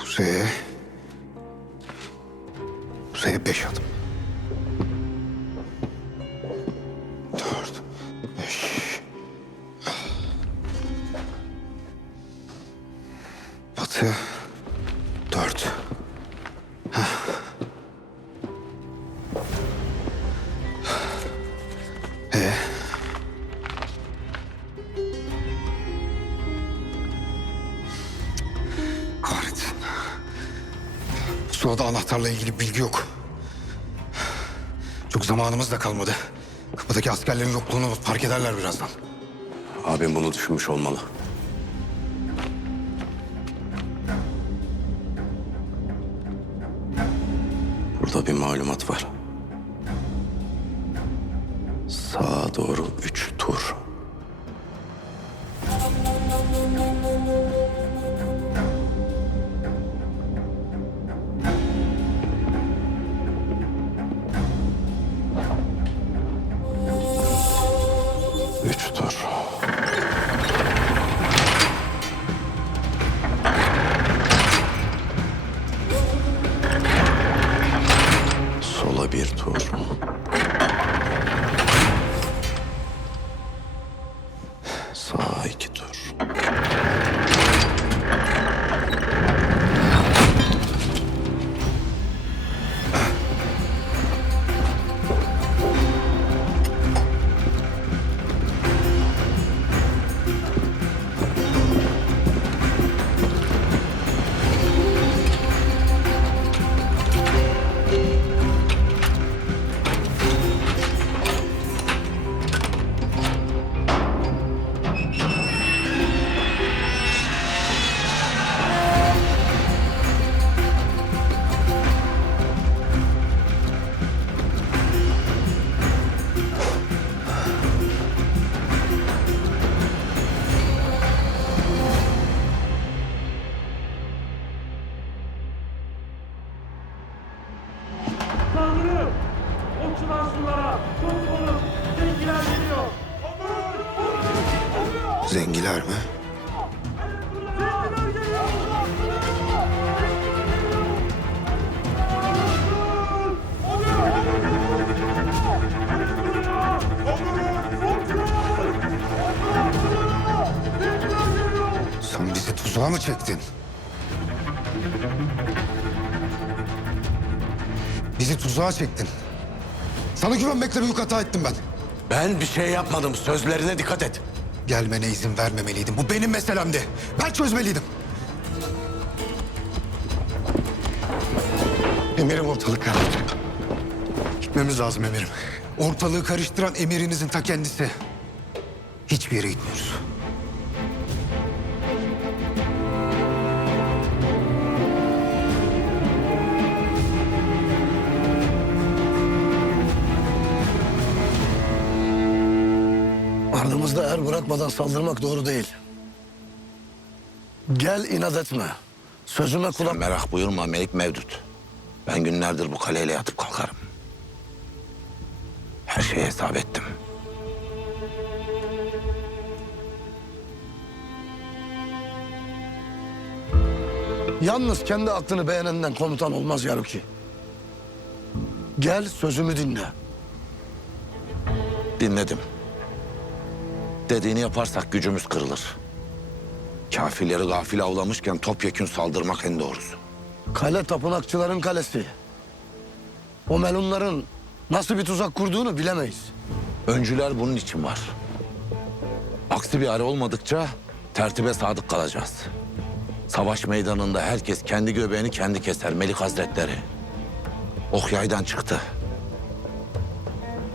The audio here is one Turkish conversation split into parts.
Kuzeye... Kuzeye beş adım. Pusulada anahtarla ilgili bilgi yok. Çok zamanımız da kalmadı. Kapıdaki askerlerin yokluğunu fark ederler birazdan. Abim bunu düşünmüş olmalı. Burada bir malumat var. Sağa doğru tuzağa mı çektin? Bizi tuzağa çektin. Sana güvenmekle büyük hata ettim ben. Ben bir şey yapmadım. Sözlerine dikkat et. Gelmene izin vermemeliydim. Bu benim meselemdi. Ben çözmeliydim. Emirim ortalık karıştı. Gitmemiz lazım emirim. Ortalığı karıştıran emirinizin ta kendisi. Hiçbir yere gitmiyoruz. Ardımızda er bırakmadan saldırmak doğru değil. Gel inat etme. Sözüme kulak... Merak buyurma Melik Mevdut. Ben günlerdir bu kaleyle yatıp kalkarım. Her şeyi hesap ettim. Yalnız kendi aklını beğenenden komutan olmaz Yaruki. Gel sözümü dinle. Dinledim. Dediğini yaparsak gücümüz kırılır. Kafirleri gafil avlamışken topyekün saldırmak en doğrusu. Kale tapınakçıların kalesi. O melunların nasıl bir tuzak kurduğunu bilemeyiz. Öncüler bunun için var. Aksi bir ara olmadıkça tertibe sadık kalacağız. Savaş meydanında herkes kendi göbeğini kendi keser Melik Hazretleri. Ok yaydan çıktı.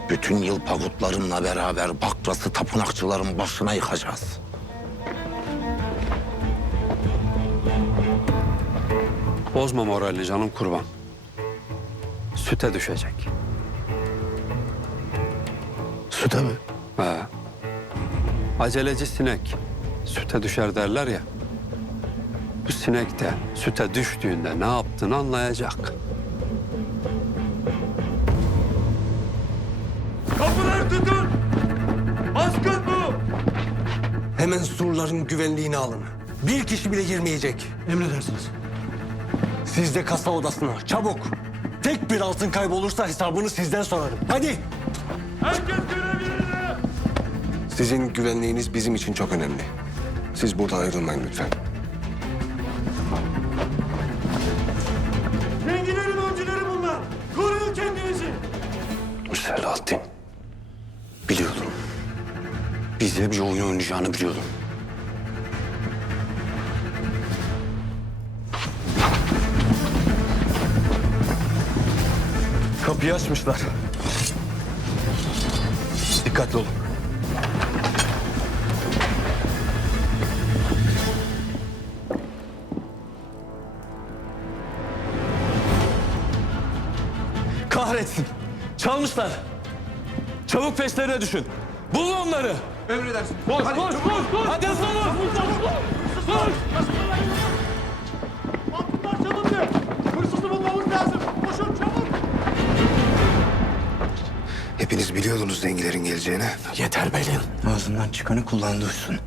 Bütün yıl pagutlarımla beraber Bakras'ı tapınakçıların başına yıkacağız. Bozma moralini canım kurban. Süte düşecek. Süte mi? He. Aceleci sinek süte düşer derler ya. Bu sinek de süte düştüğünde ne yaptığını anlayacak. Tutun! Baskın bu! Hemen surların güvenliğini alın. Bir kişi bile girmeyecek. Emredersiniz. Siz de kasa odasına. Çabuk. Tek bir altın kaybolursa hesabını sizden sorarım. Hadi. Herkes görev yerine! Sizin güvenliğiniz bizim için çok önemli. Siz buradan ayrılmayın lütfen. Bize bir oyun oynayacağını biliyordum. Kapıyı açmışlar. Dikkatli olun. Kahretsin. Çalmışlar. Çabuk peşlerine düşün. Bulun onları. Emredersin. Koş, koş, koş, koş! Hadi hızlı olun. Koş! Koş! Altınlar çalındı! Hırsızı bulmamız lazım! Koşun çabuk! Hepiniz biliyordunuz zengilerin geleceğini. Yeter Belin. Ağzından çıkanı kulağın duysun.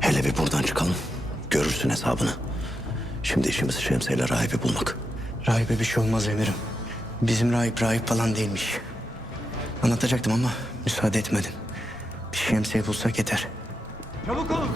Hele bir buradan çıkalım. Görürsün hesabını. Şimdi işimiz şemsiyeyle rahibi bulmak. Rahibe bir şey olmaz emirim. Bizim rahip rahip falan değilmiş. Anlatacaktım ama müsaade etmedin. Bir şemsiye bulsak yeter. Çabuk olun!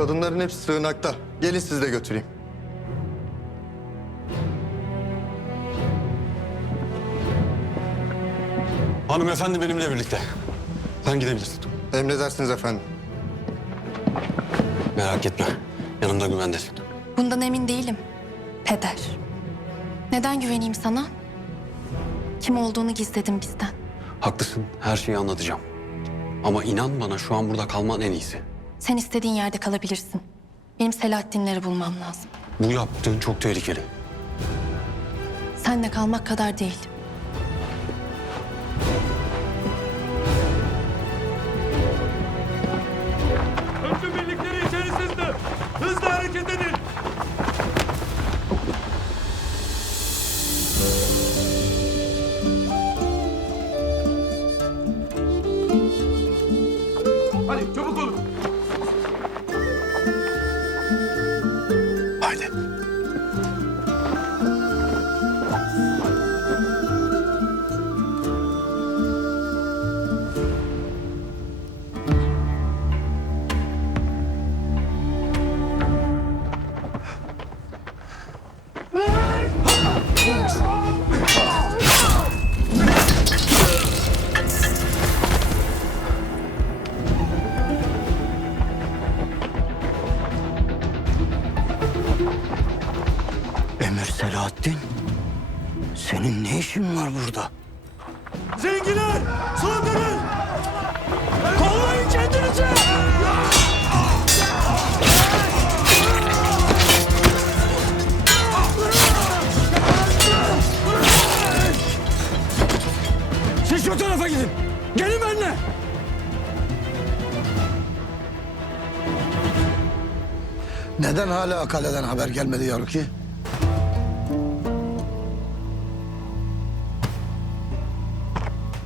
Kadınların hepsi sığınakta. Gelin siz de götüreyim. Hanımefendi benimle birlikte. Sen gidebilirsin. Emredersiniz efendim. Merak etme. Yanımda güvendesin. Bundan emin değilim. Peder. Neden güveneyim sana? Kim olduğunu gizledin bizden. Haklısın. Her şeyi anlatacağım. Ama inan bana şu an burada kalman en iyisi. Sen istediğin yerde kalabilirsin. Benim Selahattinleri bulmam lazım. Bu yaptığın çok tehlikeli. Senle kalmak kadar değil. Haydi. Neden hala kaleden haber gelmedi Yaruki?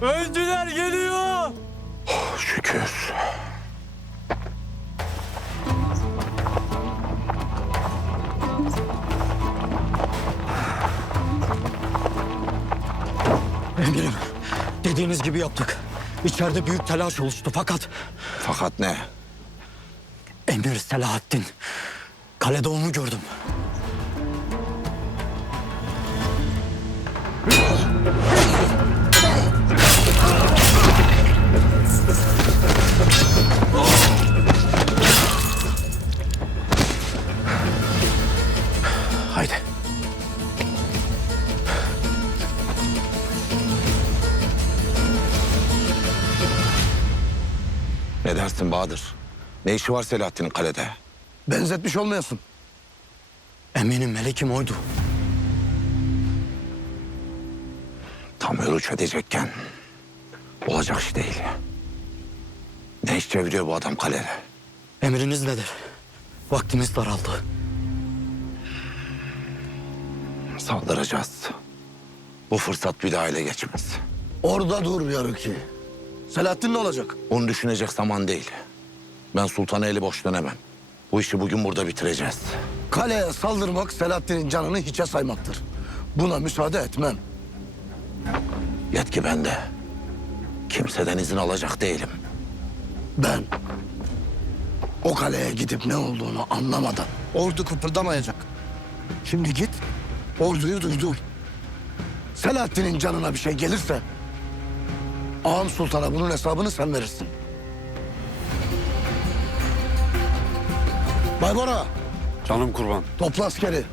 Öncüler geliyor! Şükür. Emirim, dediğiniz gibi yaptık. İçeride büyük telaş oluştu fakat Fakat ne? Emir Selahattin kalede onu gördüm. Haydi. Ne dersin Bahadır? Ne işi var Selahattin'in kalede? Benzetmiş olmayasın. Eminim melekim oydu. Tam örüç edecekken olacak iş değil. Ne iş çeviriyor bu adam kalede? Emriniz nedir? Vaktimiz daraldı. Saldıracağız. Bu fırsat bir daha ele geçmez. Orada dur yarı ki. Selahattin ne olacak? Onu düşünecek zaman değil. Ben sultana eli boş dönemem. Bu işi bugün burada bitireceğiz. Kaleye saldırmak Selahattin'in canını hiçe saymaktır. Buna müsaade etmem. Yetki bende. Kimseden izin alacak değilim. Ben o kaleye gidip ne olduğunu anlamadan ordu kıpırdamayacak. Şimdi git orduyu duydur. Selahattin'in canına bir şey gelirse Ağam Sultan'a bunun hesabını sen verirsin. Baybora. Canım kurban. Topla askeri.